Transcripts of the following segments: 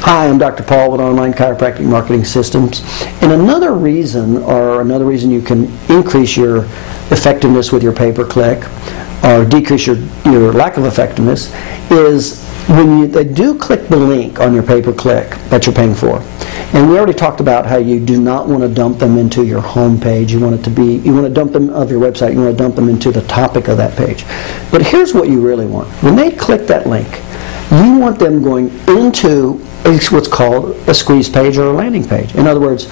Hi, I'm Dr. Paul with Online Chiropractic Marketing Systems. And another reason you can increase your effectiveness with your pay-per-click or decrease your lack of effectiveness is when they do click the link on your pay-per-click that you're paying for. And we already talked about how you do not want to dump them into your home page. You want to dump them of your website. You want to dump them into the topic of that page. But here's what you really want. When they click that link, you want them going into what's called a squeeze page or a landing page. In other words,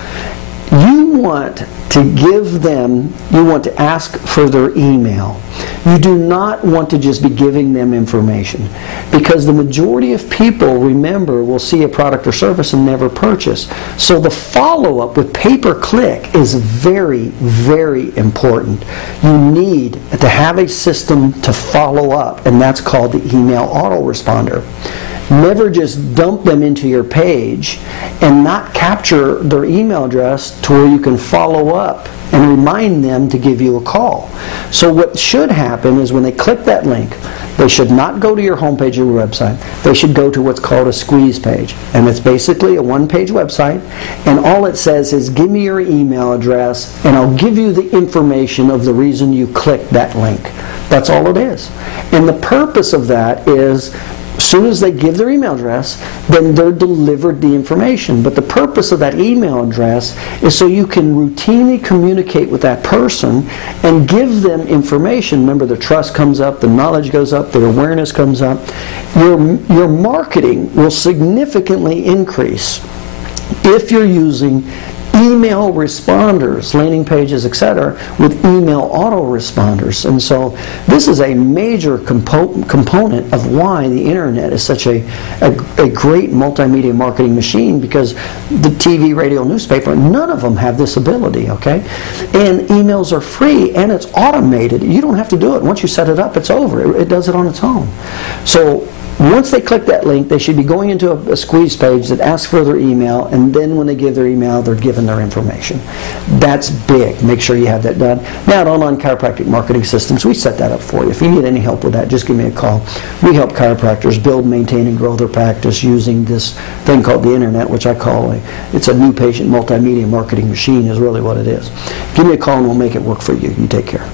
you want to ask for their email. You do not want to just be giving them information, because the majority of people, remember, will see a product or service and never purchase. So the follow-up with pay-per-click is very, very important. You need to have a system to follow up, and that's called the email autoresponder. Never just dump them into your page and not capture their email address to where you can follow up and remind them to give you a call. So what should happen is when they click that link, they should not go to your homepage of your website. They should go to what's called a squeeze page. And it's basically a one-page website, and all it says is, give me your email address and I'll give you the information of the reason you clicked that link. That's all it is. And the purpose of that is, as soon as they give their email address, then they're delivered the information. But the purpose of that email address is so you can routinely communicate with that person and give them information. Remember, the trust comes up, the knowledge goes up, the awareness comes up. Your marketing will significantly increase if you're using email responders, landing pages, etc., with email autoresponders. And so this is a major component of why the internet is such a great multimedia marketing machine, because the TV, radio, newspaper, none of them have this ability, okay? And emails are free and it's automated. You don't have to do it. Once you set it up, it's over. It does it on its own. So once they click that link, they should be going into a squeeze page that asks for their email, and then when they give their email, they're given their information. That's big. Make sure you have that done. Now at Online Chiropractic Marketing Systems, we set that up for you. If you need any help with that, just give me a call. We help chiropractors build, maintain, and grow their practice using this thing called the internet, which I call it's a new patient multimedia marketing machine is really what it is. Give me a call and we'll make it work for you. You take care.